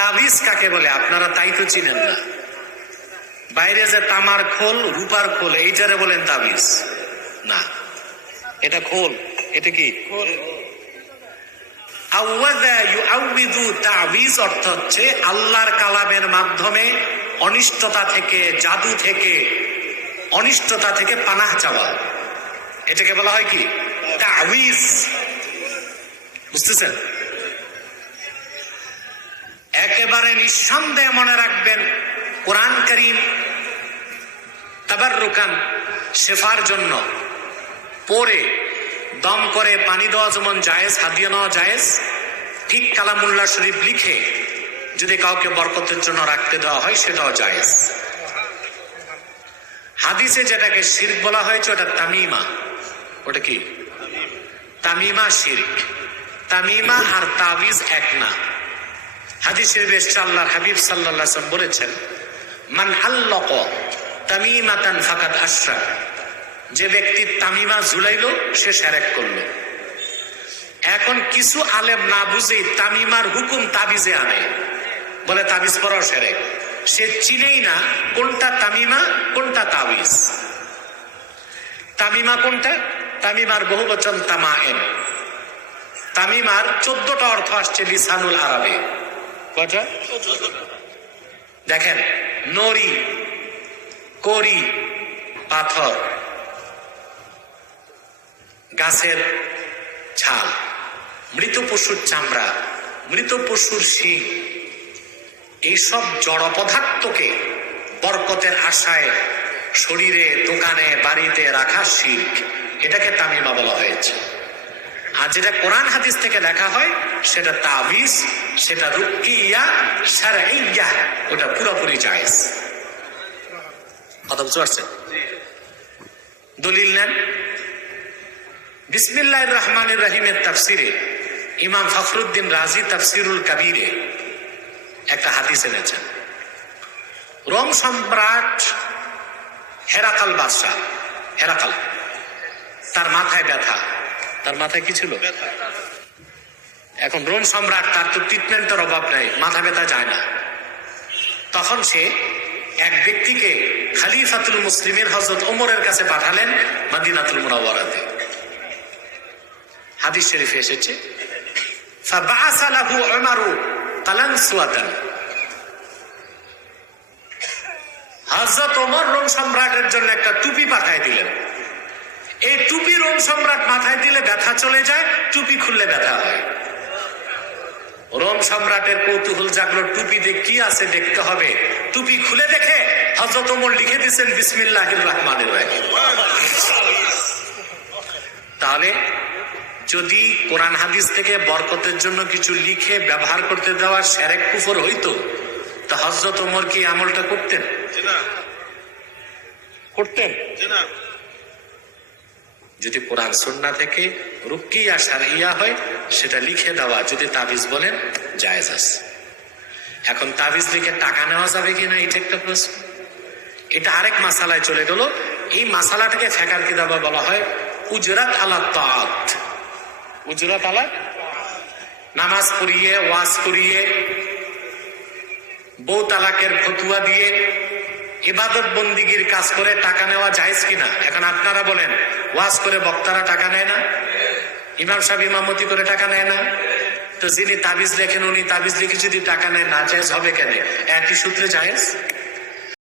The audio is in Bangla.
তাবিজ কাকে বলে আপনারা তাই তো চিনেন না। বাইরে যে তামার খোল, রূপার খোল, এইটারে বলেন তাবিজ না, এটা খোল। এটা কি? তাবিজ অর্থ হচ্ছে আল্লাহর কালামের মাধ্যমে অনিষ্টতা থেকে, জাদু থেকে, অনিষ্টতা থেকে পানাহ চাওয়া, এটাকে বলা হয় কি? তাবিজ। বুঝতেছেন? একেবারে নিঃসন্দেহে মনে রাখবেন, কোরআন কারীম তাবাররুকান, শেফার জন্য পড়ে দম করে পানি দেওয়া যেমন জায়েজ, হাদিয়া নেওয়া জায়েজ, ঠিক কালামুল্লাহ শরীফ লিখে যদি কাউকে বরকতের জন্য রাখতে দেওয়া হয় সেটাও জায়েজ। হাদিসে যেটাকে শিরক বলা হয়েছে ওটা তামিমা। ওটা কি? তামিমা শিরক। তামিমা আর তাবিজ এক না। হাদিস শরীফে এসেছে, আল্লাহর হাবিব সাল্লাল্লাহু আলাইহি ওয়াসাল্লাম বলেছেন, মান আল্লাকা তামিমাতান ফাকাদ আশরাক, যে ব্যক্তি তামিমা ঝুলাইলো সে শিরক করলো। এখন কিছু আলেম না বুঝেই তামিমার হুকুম তাবিজে আনে, বলে তাবিজ পরাও শিরক। সে চিনেই না কোনটা তামিমা কোনটা তাবিজ। তামিমা কোনটা? তামিমার বহুবচন তামায়েম। তামিমার 14টা অর্থ আসছে লিসানুল আরবে। কয়টা? দেখেন, নরি, করি, পাথর, গাছের ছাল, মৃত পশুর চামড়া, মৃত পশুর শিং, এইসব জড় পদার্থকে বরকতের আশায় শরীরে, দোকানে, বাড়িতে রাখা শিরক, এটাকে তামিমা বলা হয়েছে। আর যেটা কোরআন হাদিস থেকে লেখা হয় সেটা তাবিজ, সেটা রুকিয়া শারঈয়া, ওটা পুরোপুরি জায়েজ। কথা বুঝতে পারছেন? দলিল নেন। বিসমিল্লাহির রহমানির রহিমের তাফসিরে ইমাম ফখরুদ্দিন রাজি তাফসিরুল কাবীরে একটা হাদিস এনেছেন। রোম সম্রাট হেরাকাল বাদশাহ, হেরাকাল, তার মাথায় ব্যথা। তার মাথায় কি ছিল? এখন রোম সম্রাট, তার তো ট্রিটমেন্টের অভাব নাই, মাথা ব্যথা যায় না। তখন সে এক ব্যক্তিকে খলিফাতুল মুসলিমিন হযরত ওমরের কাছে পাঠালেন মদিনাতুল মুনাওয়ারাতে। হাদিস শরীফে এসেছে, ফাবাআসা লাহু উমারু কালানসওয়াতান, হযরত ওমর রোম সম্রাটের জন্য একটা টুপি পাঠিয়ে দিলেন। এই টুপি রোম সম্রাট মাথায় দিলে ব্যথা চলে যায়, টুপি খুললে ব্যথা হয়। রোম সম্রাটের কৌতূহল জাগলো, টুপিতে কি আছে দেখতে হবে। টুপি খুলে দেখে হযরত ওমর লিখে দিয়েছেন বিসমিল্লাহির রহমানির রহিম। তাহলে যদি কোরআন হাদিস থেকে বরকতের জন্য কিছু লিখে ব্যবহার করতে দেওয়া শিরক কুফর হইতো, তা হযরত ওমর কি আমলটা করতেন? করতেন না। যদি কোরআন সুন্নাহ থেকে রুকিয়া শারঈয়া হয় সেটা লিখে দেওয়া, যদি তাবিজ বলেন জায়েজ আছে। এখন তাবিজ লিখে টাকা নেওয়া যাবে কিনা এটা একটা প্রশ্ন। এটা আরেক মাসালায় চলে গেল। এই মাসালাটাকে ফিকহের কিতাবে বলা হয় উজরাত আলা তাআত। উজরাত আলা, নামাজ পড়িয়ে, ওয়াজ করিয়ে, বউ তালাকের ফতোয়া দিয়ে, ইবাদত বন্দিগির কাজ করে টাকা নেওয়া জায়েজ কিনা? এখন আপনারা বলেন, ওয়াজ করে বক্তারা টাকা নেয় না? ইমাম সাহেব ইমামতি করে টাকা নেয় না? তো যিনি তাবিজ লেখেন উনি তাবিজ লিখে যদি টাকা নেয় না জায়েজ হবে কেন? একই সূত্রে জায়েজ।